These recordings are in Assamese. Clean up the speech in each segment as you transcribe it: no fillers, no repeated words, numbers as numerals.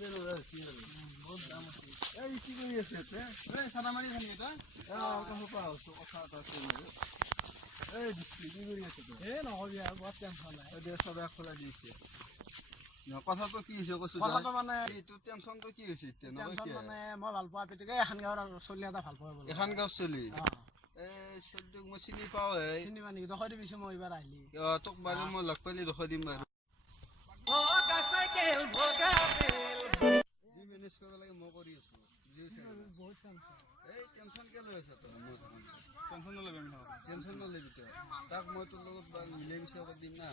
বহুত দাম আছে এই কি কৰি আছে এই সাদা মাৰি খানি এটা কথা এটা আছে এই বিস্কি কি কৰি আছে তো এই নহবি আৰু বহুত টেনচন নাই এই সবে খোলা দিছে কথাটো কি হৈছে কৈছো কথাটো মানে এইটো টেনচনটো কি হৈছে এতিয়া নহয় কি মানে মই ভাল পাওঁ পিটিকে এখন গাঁৱৰ চলি এটা ভাল পাওঁ এখন গাঁৱৰ চলি এই চলিক মই চিনি পাওঁ এই চিনি পানি দখৰ দিবিছো মই এবাৰ আহিলি তোক বাৰু মই লগ পালি দখৰ দিম বাৰু যি মেনেজ কৰিব লাগে মই কৰি আছো বহুত টেনচন এই টেনচন কে লৈ আছে তই মই টেনচন নলবি না টেনচন নলবি তই তাক মই তোৰ লগত মিলাই মিছাই কৰি দিম না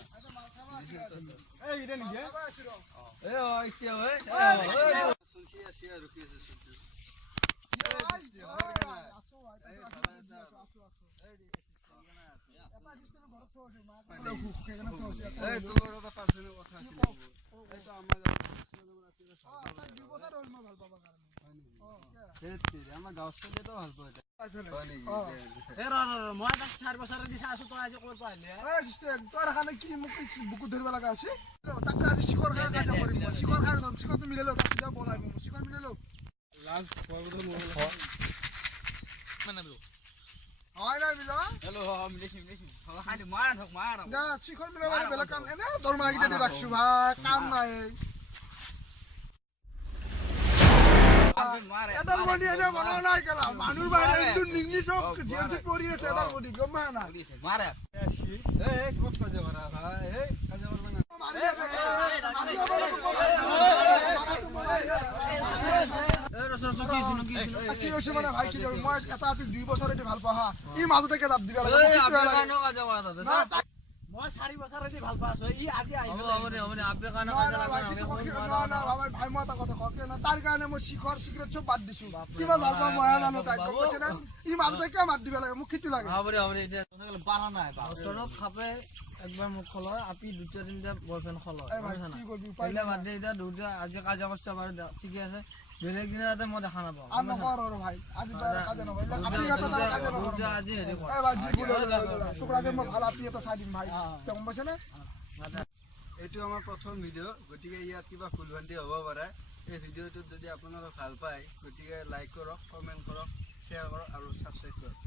এই ইৰে নিয়ে এই এতিয়া ঐ চলতি আছে আৰু কি আছে চলতি এই তোৰ এটা পাৰ্চনেল কথা আছিল এইটো আমাৰ আমাৰ গাঁৱৰ চলিয়েতো ভাল পায় মই তাক 4 বছৰ দি চাইছো তই আজি ক'ৰ পৰা আহিলি তই কাৰণে কি মোক বুকু ধৰিব লগা হৈছে তাক আজি শিখৰ খাই কাজ কৰিম শিখৰ খাই শিখৰটো মিলাই লওক তেতিয়া বলাই মোক শিখৰ মিলাই লওক লাষ্ট পৰ্বত মোৰ মানে বিলো হয় না বিলো হেল্ল' মিলেছি খালি মাৰ না শিখৰ মিলাই মানে বেলেগ কাম এনে দৰমা গিটা দি ৰাখছো ভাই কাম নাই এদার মনি এনে বনাও নাই কেলা মানুর বাইরে একটু নিংনি সব ডিএমসি পড়ি আছে এদার মনি গম্মা না মারে এই কোপ কাজে করা ভাই এই কাজে করবে না কি হইছে মানে ভাই কি মই এটা 2 বছর এটি ভাল পাহা ই মাজতে কে দাব দিবা লাগে এই আপনি কানো কাজে করা দাদা মই 4 বছর এটি ভাল পাছ ই আজি আইবে হবে আপনি কানো কাজে না না ভাই মই এটা কথা ককে না তার কারণে মই শিখর সিগারেট সব বাদ দিছু কিবা ভাল পা মই জানো তাই কইছে না ই মাজতে কে মার দিবা লাগে মুখ কিটু লাগে হবে এটা তোনলে পারা নাই সরব খাপে একবার মুখ খলো আপি দুটা তিনটা বয়ফ্রেন্ড খলো এই ভাই কি করবি পাইলা বাদ দে এটা দুটা আজি কাজ করতে পারে ঠিক আছে বেলেগ দিনাতে মই দেখা না পাও আমি নকর আর ভাই আজি কাজ না ভাই আপনি কথা না কাজ না দুটা আজি হেৰি কৰ এই ভাই জি বল শুক্রাকে মই ভাল আপি এটা চাই দিম ভাই তেম বসে না এইটো আমাৰ প্ৰথম ভিডিও গটিকে ইয়াত কিবা ফুলবান্তি হ'ব পাৰে এই ভিডিওটো যদি আপোনালোক ভাল পায় গটিকে লাইক কৰক কমেন্ট কৰক শ্বেয়াৰ কৰক আৰু সাবস্ক্ৰাইব কৰক